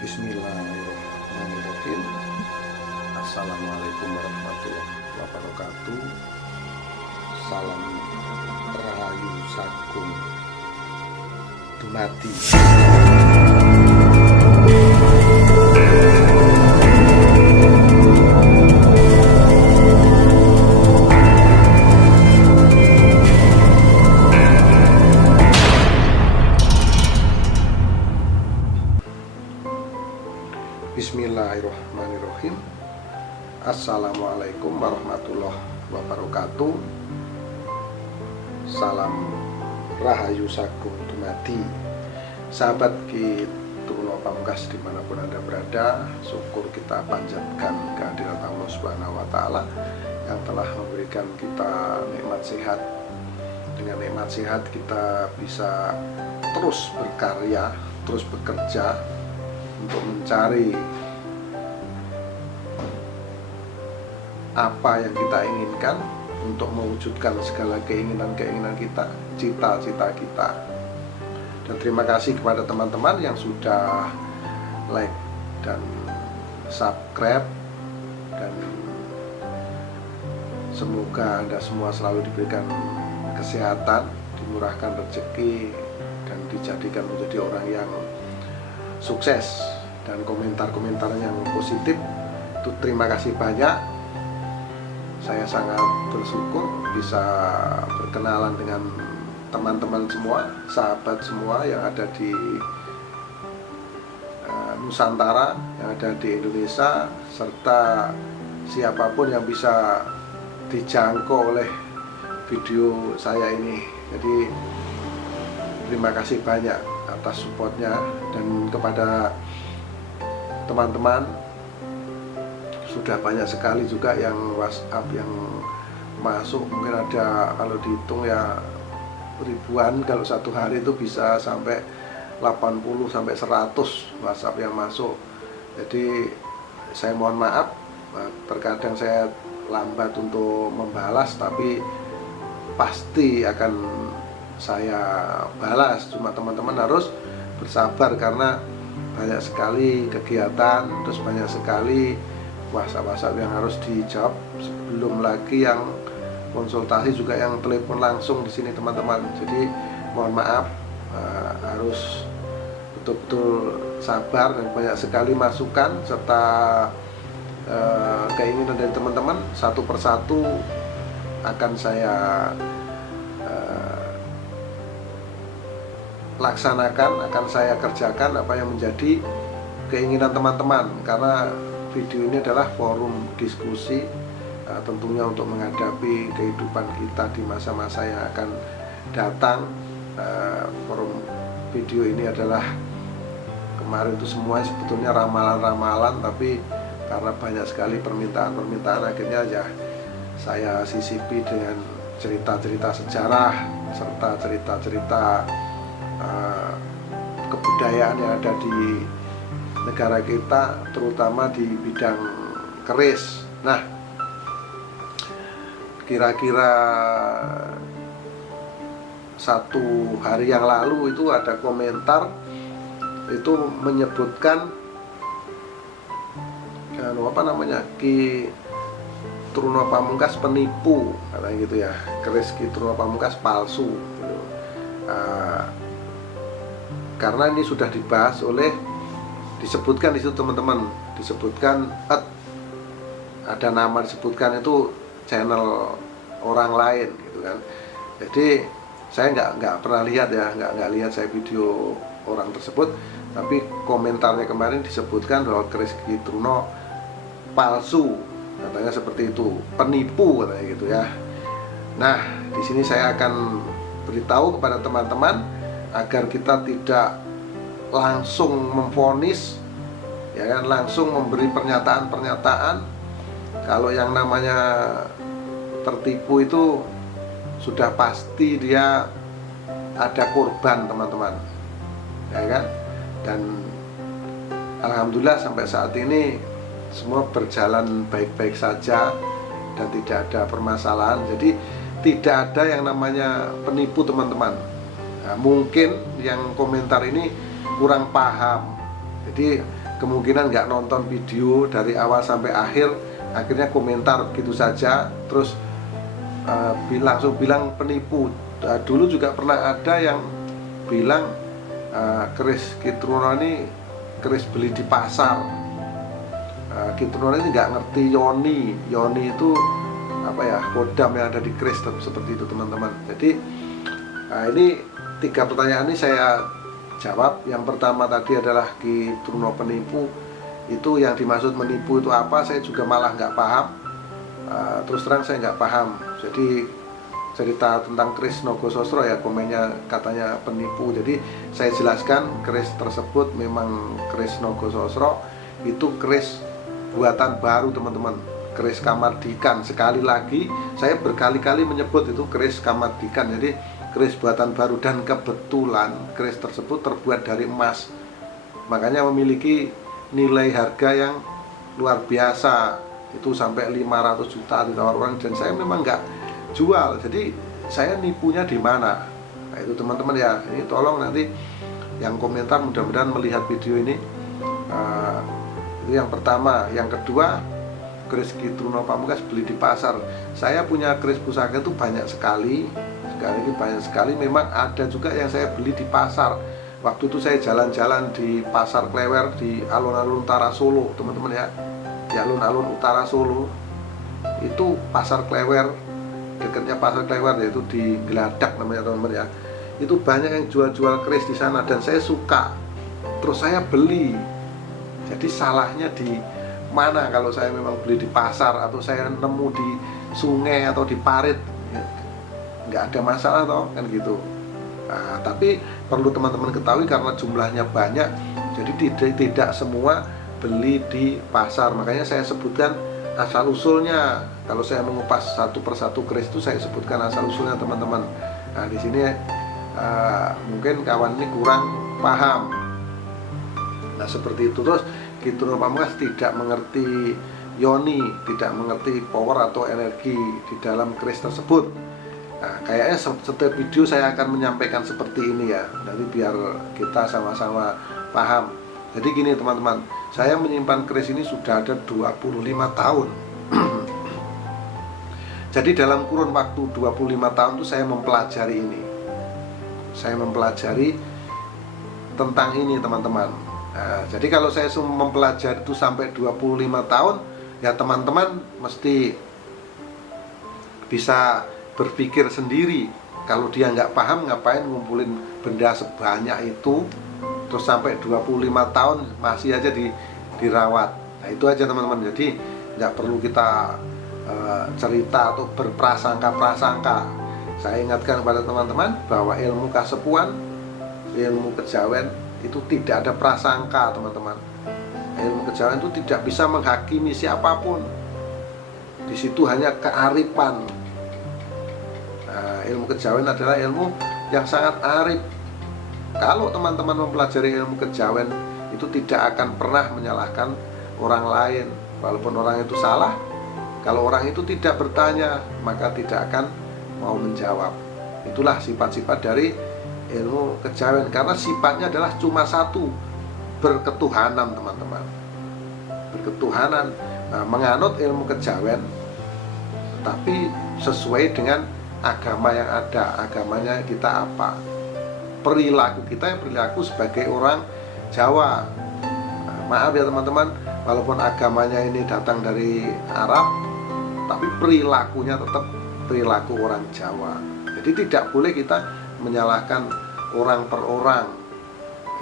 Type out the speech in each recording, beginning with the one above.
Bismillahirrahmanirrahim. Assalamualaikum warahmatullahi wabarakatuh. Salam Rahayu Sagung Dumadi. Bismillahirrahmanirrahim. Assalamualaikum warahmatullahi wabarakatuh. Salam Rahayu Sagung Dumadi. Sahabat Kitruno Pamungkas dimanapun Anda berada, syukur kita panjatkan kehadirat Allah Subhanahu wa Ta'ala yang telah memberikan kita nikmat sehat. Dengan nikmat sehat kita bisa terus berkarya, terus bekerja untuk mencari apa yang kita inginkan, untuk mewujudkan segala keinginan-keinginan kita, cita-cita kita. Dan terima kasih kepada teman-teman yang sudah like dan subscribe, dan semoga Anda semua selalu diberikan kesehatan, dimurahkan rezeki, dan dijadikan menjadi orang yang sukses. Dan komentar-komentar yang positif itu terima kasih banyak. Saya sangat bersyukur bisa berkenalan dengan teman-teman semua, sahabat semua yang ada di Nusantara, yang ada di Indonesia, serta siapapun yang bisa dijangkau oleh video saya ini. Jadi terima kasih banyak atas supportnya. Dan kepada teman-teman, sudah banyak sekali juga yang WhatsApp yang masuk, mungkin ada, kalau dihitung ya ribuan. Kalau satu hari itu bisa sampai 80 sampai 100 WhatsApp yang masuk. Jadi saya mohon maaf, terkadang saya lambat untuk membalas, tapi pasti akan saya balas. Cuma teman-teman harus bersabar karena banyak sekali kegiatan, terus banyak sekali WhatsApp yang harus dijawab, belum lagi yang konsultasi juga, yang telepon langsung di sini teman-teman. Jadi mohon maaf, harus betul-betul sabar, dan banyak sekali masukan serta keinginan dari teman-teman. Satu persatu akan saya laksanakan, akan saya kerjakan apa yang menjadi keinginan teman-teman, karena video ini adalah forum diskusi, tentunya untuk menghadapi kehidupan kita di masa-masa yang akan datang. Forum video ini adalah, kemarin itu semua sebetulnya ramalan-ramalan, tapi karena banyak sekali permintaan-permintaan, akhirnya ya saya sisipi dengan cerita-cerita sejarah serta cerita-cerita kebudayaan yang ada di negara kita, terutama di bidang keris. Nah, kira-kira 1 hari yang lalu itu ada komentar itu menyebutkan Kitruno Pamungkas penipu, katanya gitu ya, keris Kitruno Pamungkas palsu gitu. Karena ini sudah dibahas disebutkan di situ teman-teman, disebutkan ada nama disebutkan itu channel orang lain gitu kan. Jadi saya nggak pernah lihat ya, nggak lihat saya video orang tersebut, tapi komentarnya kemarin disebutkan bahwa keris Kitruno palsu, katanya seperti itu, penipu katanya gitu ya. Nah, di sini saya akan beritahu kepada teman-teman agar kita tidak langsung memvonis, ya kan, langsung memberi pernyataan-pernyataan. Kalau yang namanya tertipu itu sudah pasti dia ada korban teman-teman, ya kan. Dan alhamdulillah sampai saat ini semua berjalan baik-baik saja dan tidak ada permasalahan. Jadi tidak ada yang namanya penipu teman-teman. Nah, mungkin yang komentar ini kurang paham Jadi kemungkinan nggak nonton video dari awal sampai akhir, akhirnya komentar gitu saja, terus langsung bilang penipu. Dulu juga pernah ada yang bilang keris Kitruno ini keris beli di pasar. Kitruno ini nggak ngerti Yoni itu apa ya, kodam yang ada di keris seperti itu teman-teman. Jadi ini 3 pertanyaan ini saya jawab. Yang pertama tadi adalah Kitruno penipu. Itu yang dimaksud menipu itu apa, saya juga malah nggak paham. Terus terang saya nggak paham. Jadi cerita tentang keris Nogososro ya, komennya katanya penipu. Jadi saya jelaskan keris tersebut memang keris Nogososro, itu keris buatan baru teman-teman, keris Kamardikan. Sekali lagi saya berkali-kali menyebut itu keris Kamardikan, jadi keris buatan baru. Dan kebetulan keris tersebut terbuat dari emas, makanya memiliki nilai harga yang luar biasa, itu sampai 500 juta ditawar orang, dan saya memang nggak jual. Jadi saya nipunya di mana? Nah itu teman-teman ya, ini tolong nanti yang komentar mudah-mudahan melihat video ini. Itu yang pertama. Yang kedua, keris Kitruno Pamungkas beli di pasar. Saya punya keris pusaka itu banyak sekali, banyak sekali. Memang ada juga yang saya beli di pasar. Waktu itu saya jalan-jalan di Pasar Klewer di alun-alun utara Solo teman-teman ya, di alun-alun utara Solo itu Pasar Klewer, dekatnya Pasar Klewer, yaitu di Geladak namanya teman-teman ya. Itu banyak yang jual-jual keris di sana dan saya suka, terus saya beli. Jadi salahnya di mana kalau saya memang beli di pasar atau saya nemu di sungai atau di parit, nggak ada masalah toh kan gitu. Nah, tapi perlu teman-teman ketahui karena jumlahnya banyak, jadi tidak semua beli di pasar. Makanya saya sebutkan asal usulnya. Kalau saya mengupas satu persatu keris itu saya sebutkan asal usulnya teman-teman. Nah di sini mungkin kawan ini kurang paham. Nah seperti itu. Terus Kitruno Pamungkas tidak mengerti Yoni, tidak mengerti power atau energi di dalam keris tersebut. Nah, kayaknya setiap video saya akan menyampaikan seperti ini ya, nanti biar kita sama-sama paham. Jadi gini teman-teman, saya menyimpan keris ini sudah ada 25 tahun. Jadi dalam kurun waktu 25 tahun itu saya mempelajari ini. Saya mempelajari tentang ini teman-teman. Nah, jadi kalau saya mempelajari itu sampai 25 tahun, ya teman-teman mesti bisa berpikir sendiri. Kalau dia nggak paham, ngapain ngumpulin benda sebanyak itu terus sampai 25 tahun masih aja dirawat. Nah itu aja teman-teman. Jadi nggak perlu kita cerita atau berprasangka-prasangka. Saya ingatkan kepada teman-teman bahwa ilmu kasepuan, ilmu kejawen itu tidak ada prasangka teman-teman. Ilmu kejawen itu tidak bisa menghakimi siapapun. Di situ hanya kearifan. Nah, ilmu kejawen adalah ilmu yang sangat arif. Kalau teman-teman mempelajari ilmu kejawen itu tidak akan pernah menyalahkan orang lain. Walaupun orang itu salah, kalau orang itu tidak bertanya, maka tidak akan mau menjawab. Itulah sifat-sifat dari ilmu kejawen. Karena sifatnya adalah cuma satu, berketuhanan teman-teman. Berketuhanan. Nah, menganut ilmu kejawen tapi sesuai dengan agama yang ada. Agamanya kita apa? Perilaku kita yang perilaku sebagai orang Jawa. Nah, maaf ya teman-teman, walaupun agamanya ini datang dari Arab, tapi perilakunya tetap perilaku orang Jawa. Jadi tidak boleh kita menyalahkan orang per orang.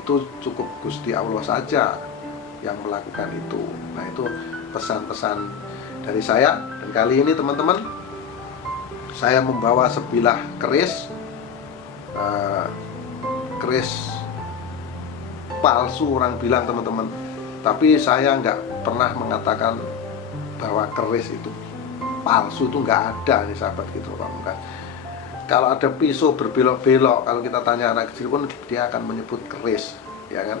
Itu cukup Gusti Allah saja yang melakukan itu. Nah itu pesan-pesan dari saya. Dan kali ini teman-teman, saya membawa sebilah keris, keris palsu orang bilang teman-teman. Tapi saya nggak pernah mengatakan bahwa keris itu palsu, itu nggak ada nih sahabat Kitruno Pamungkas. Kalau ada pisau berbelok-belok, kalau kita tanya anak kecil pun dia akan menyebut keris, ya kan?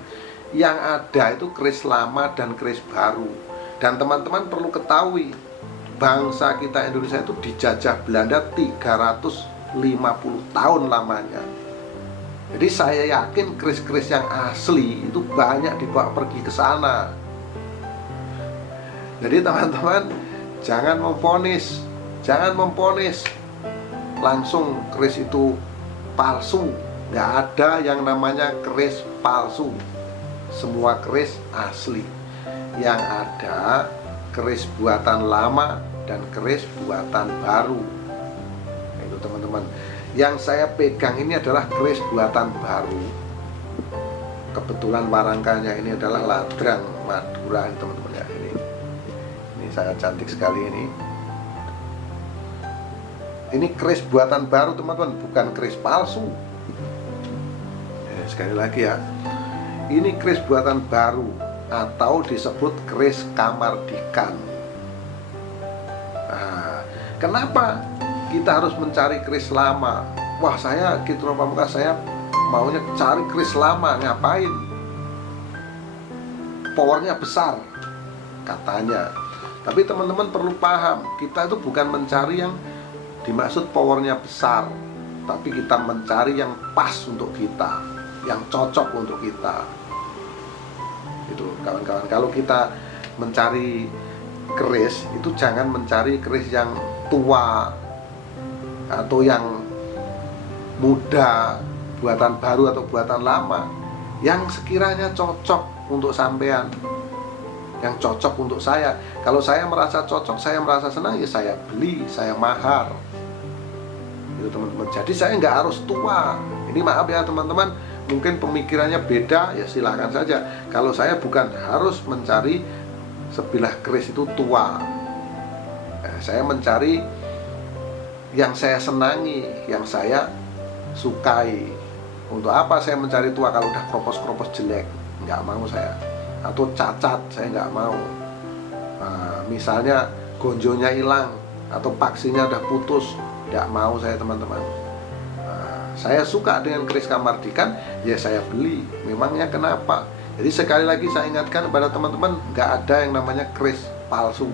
Yang ada itu keris lama dan keris baru. Dan teman-teman perlu ketahui, bangsa kita Indonesia itu dijajah Belanda 350 tahun lamanya. Jadi saya yakin keris-keris yang asli itu banyak dibawa pergi ke sana. Jadi teman-teman jangan memvonis langsung keris itu palsu. Nggak ada yang namanya keris palsu. Semua keris asli. Yang ada keris buatan lama dan keris buatan baru. Itu teman-teman. Yang saya pegang ini adalah keris buatan baru. Kebetulan warangkanya ini adalah ladrang Madura, teman-teman ya. Ini sangat cantik sekali ini. Ini keris buatan baru, teman-teman, bukan keris palsu. Sekali lagi ya. Ini keris buatan baru atau disebut keris Kamardikan. Nah, kenapa kita harus mencari keris lama? Wah, saya Kitro Pamungkas, saya maunya cari keris lama. Ngapain? Powernya besar katanya. Tapi teman-teman perlu paham, kita itu bukan mencari yang dimaksud powernya besar, tapi kita mencari yang pas untuk kita, yang cocok untuk kita. Itu kawan-kawan, kalau kita mencari keris itu jangan mencari keris yang tua atau yang muda, buatan baru atau buatan lama, yang sekiranya cocok untuk sampean, yang cocok untuk saya. Kalau saya merasa cocok, saya merasa senang, ya saya beli, saya mahar. Itu teman-teman. Jadi saya nggak harus tua. Ini maaf ya teman-teman, mungkin pemikirannya beda, ya silahkan saja. Kalau saya bukan harus mencari sebilah keris itu tua. Saya mencari yang saya senangi, yang saya sukai. Untuk apa saya mencari tua kalau udah kropos-kropos jelek? Nggak mau saya. Atau cacat, saya nggak mau. Misalnya gonjonya hilang atau paksinya udah putus, nggak mau saya teman-teman. Saya suka dengan keris Kamardikan, ya saya beli. Memangnya kenapa? Jadi sekali lagi saya ingatkan kepada teman-teman, nggak ada yang namanya keris palsu.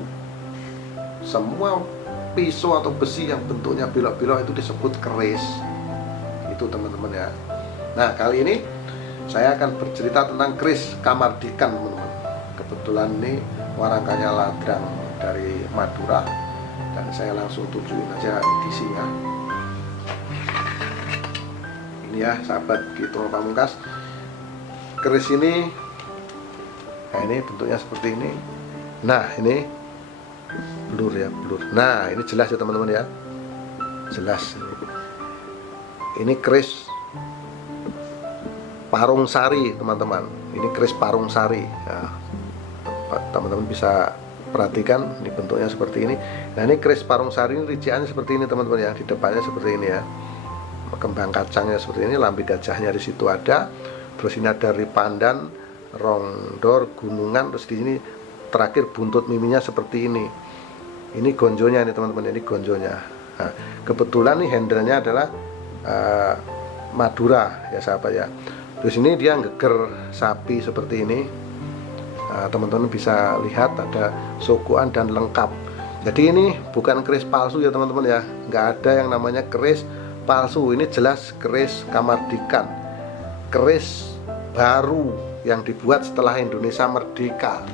Semua pisau atau besi yang bentuknya belok-belok itu disebut keris. Itu teman-teman ya. Nah, kali ini saya akan bercerita tentang keris Kamardikan, teman-teman. Kebetulan ini warangkanya ladrang dari Madura, dan saya langsung tujuin aja edisinya. Ini ya, sahabat Kitro Pamungkas. Keris ini, nah ini bentuknya seperti ini. Nah, ini blur ya, blur. Nah, ini jelas ya teman-teman ya. Jelas. Ini keris Parung Sari, teman-teman. Ini keris Parung Sari. Ya, teman-teman bisa perhatikan, ini bentuknya seperti ini. Nah, ini keris Parung Sari, ini rinciannya seperti ini teman-teman ya. Di depannya seperti ini ya. Kembang kacangnya seperti ini, lampi gajahnya di situ ada. Terus ini ada ripandan, rongdor, gunungan. Terus di sini terakhir buntut miminya seperti ini. Ini gonjonya ini teman-teman, ini gonjonya. Nah, kebetulan nih handle-nya adalah Madura ya sahabat ya. Terus ini dia geger sapi seperti ini. Teman-teman bisa lihat ada sokuan dan lengkap. Jadi ini bukan keris palsu ya teman-teman ya. Nggak ada yang namanya keris palsu. Ini jelas keris Kamardikan, keris baru yang dibuat setelah Indonesia merdeka.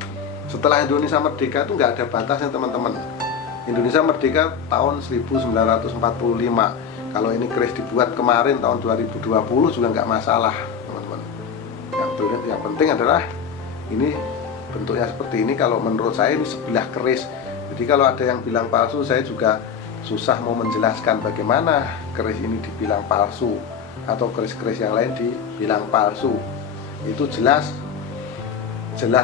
Setelah Indonesia merdeka itu nggak ada batasnya teman-teman. Indonesia merdeka tahun 1945. Kalau ini keris dibuat kemarin tahun 2020 juga nggak masalah teman-teman. Yang penting adalah ini bentuknya seperti ini. Kalau menurut saya ini sebilah keris. Jadi kalau ada yang bilang palsu, saya juga susah mau menjelaskan bagaimana keris ini dibilang palsu atau keris-keris yang lain dibilang palsu. Itu jelas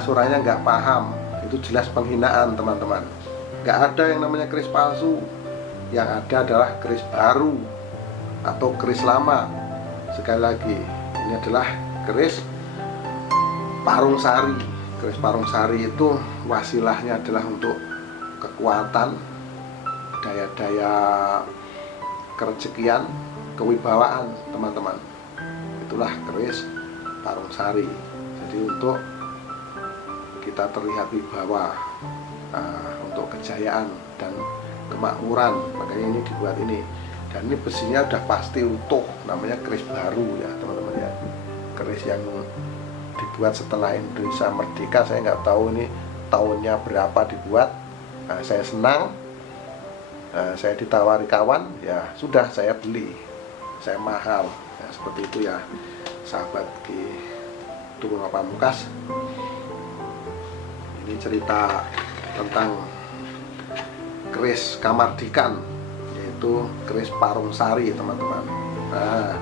orangnya nggak paham. Itu jelas penghinaan teman-teman. Nggak ada yang namanya keris palsu. Yang ada adalah keris baru atau keris lama. Sekali lagi, ini adalah keris Parung Sari. Keris Parung Sari itu wasilahnya adalah untuk kekuatan, daya-daya kerejekian, kewibawaan teman-teman. Itulah keris Parung Sari. Jadi untuk kita terlihat wibawa, untuk kejayaan dan kemakmuran, makanya ini dibuat ini. Dan ini besinya udah pasti utuh, namanya keris baru ya teman-teman ya. Keris yang dibuat setelah Indonesia merdeka, saya nggak tahu ini tahunnya berapa dibuat. Nah, saya senang, saya ditawari kawan, ya sudah saya beli, saya mahal, ya, seperti itu ya sahabat Ki Truno Pamungkas. Ini cerita tentang keris Kamardikan, yaitu keris Parung Sari teman-teman. Nah,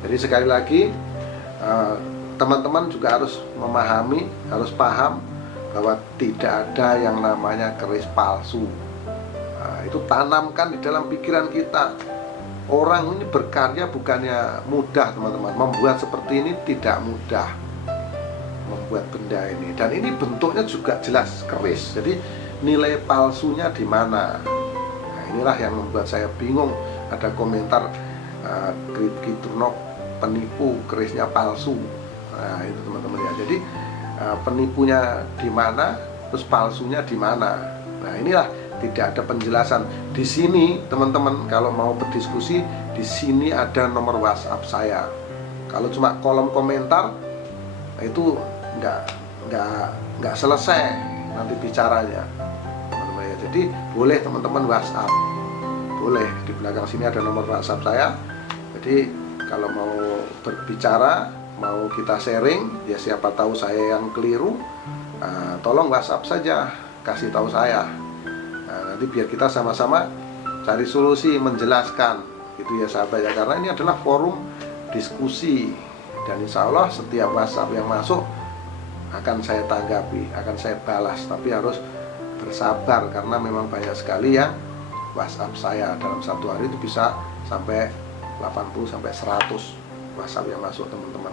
jadi sekali lagi teman-teman juga harus memahami, harus paham bahwa tidak ada yang namanya keris palsu. Nah, itu tanamkan di dalam pikiran kita. Orang ini berkarya bukannya mudah teman-teman. Membuat seperti ini tidak mudah, membuat benda ini. Dan ini bentuknya juga jelas keris. Jadi nilai palsunya di mana? Nah, inilah yang membuat saya bingung. Ada komentar Ki Truno penipu, kerisnya palsu. Nah, itu teman-teman ya. Jadi penipunya di mana, terus palsunya di mana? Nah, inilah tidak ada penjelasan di sini teman-teman. Kalau mau berdiskusi, di sini ada nomor WhatsApp saya. Kalau cuma kolom komentar, itu nggak selesai nanti bicaranya, teman-teman ya. Jadi boleh teman-teman WhatsApp, boleh, di belakang sini ada nomor WhatsApp saya. Jadi kalau mau berbicara, mau kita sharing, ya siapa tahu saya yang keliru, tolong WhatsApp saja, kasih tahu saya. Nanti biar kita sama-sama cari solusi, menjelaskan gitu ya sahabat ya. Karena ini adalah forum diskusi, dan insya Allah setiap WhatsApp yang masuk akan saya tanggapi, akan saya balas. Tapi harus bersabar karena memang banyak sekali yang WhatsApp saya. Dalam satu hari itu bisa sampai 80 sampai 100 WhatsApp yang masuk teman-teman.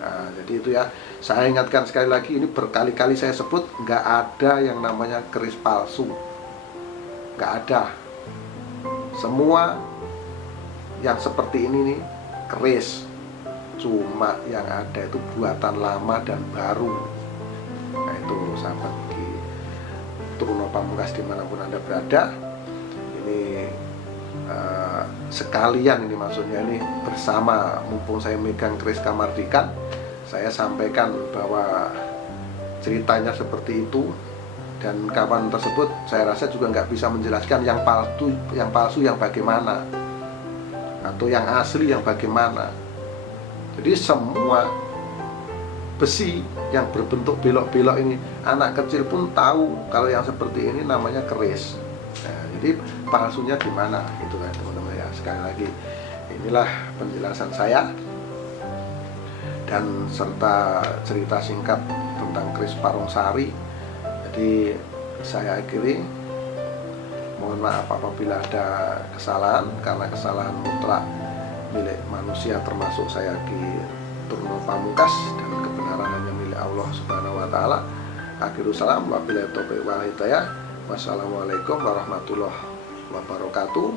Nah, jadi itu ya, saya ingatkan sekali lagi, ini berkali-kali saya sebut, nggak ada yang namanya keris palsu, nggak ada. Semua yang seperti ini nih keris, cuma yang ada itu buatan lama dan baru. Nah itu sahabat Ki Truno Pamungkas dimanapun Anda berada, ini sekalian, ini maksudnya ini bersama, mumpung saya megang keris Kamardikan, saya sampaikan bahwa ceritanya seperti itu. Dan kawan tersebut saya rasa juga nggak bisa menjelaskan yang palsu yang bagaimana, atau yang asli yang bagaimana. Jadi semua besi yang berbentuk belok-belok ini, anak kecil pun tahu kalau yang seperti ini namanya keris. Nah, jadi palsunya di mana gitu kan teman-teman ya. Sekali lagi, inilah penjelasan saya dan serta cerita singkat tentang keris Parung Sari. Jadi saya akhiri, mohon maaf apabila ada kesalahan, karena kesalahan mutlak milik manusia termasuk saya Ki Truno Pamungkas, dan kebenaran hanya milik Allah Subhanahu wa taala. Akhirul salam, wabillahi taufiq wal hidayah. Wassalamualaikum warahmatullahi wabarakatuh.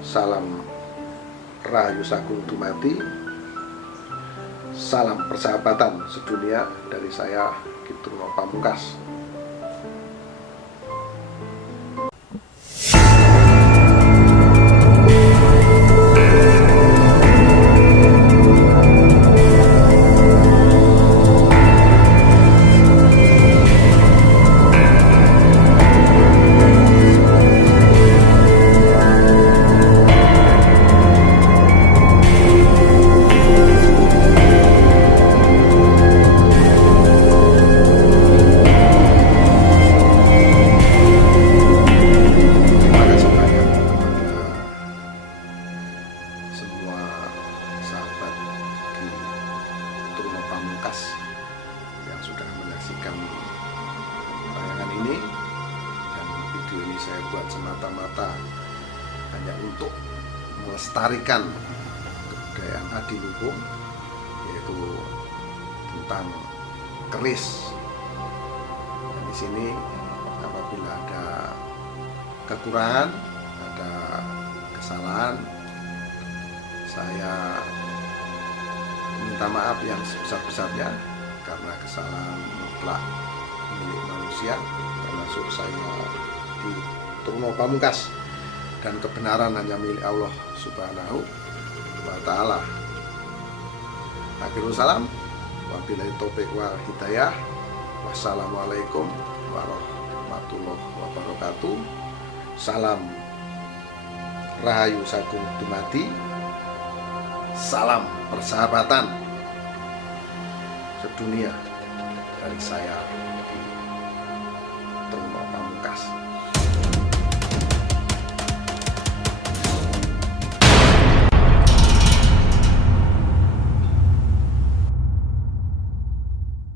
Salam Rahayu Sagung Dumadi. Salam persahabatan sedunia dari saya Ki Truno Pamungkas. Yang sudah menyaksikan tayangan ini, dan video ini saya buat semata-mata hanya untuk melestarikan kebudayaan adiluhung, yaitu tentang keris. Dan di sini apabila ada kekurangan, ada kesalahan, saya minta maaf yang sebesar-besarnya, karena kesalahan mutlak milik manusia, termasuk saya Ki Truno Pamungkas. dan kebenaran hanya milik Allah Subhanahu wa Ta'ala. Akhirul salam, wabillahi taufiq wal hidayah. Wassalamualaikum warahmatullahi wabarakatuh. Salam Rahayu Sagung Dumadi. Salam persahabatan sedunia dari saya di Trono Pamungkas.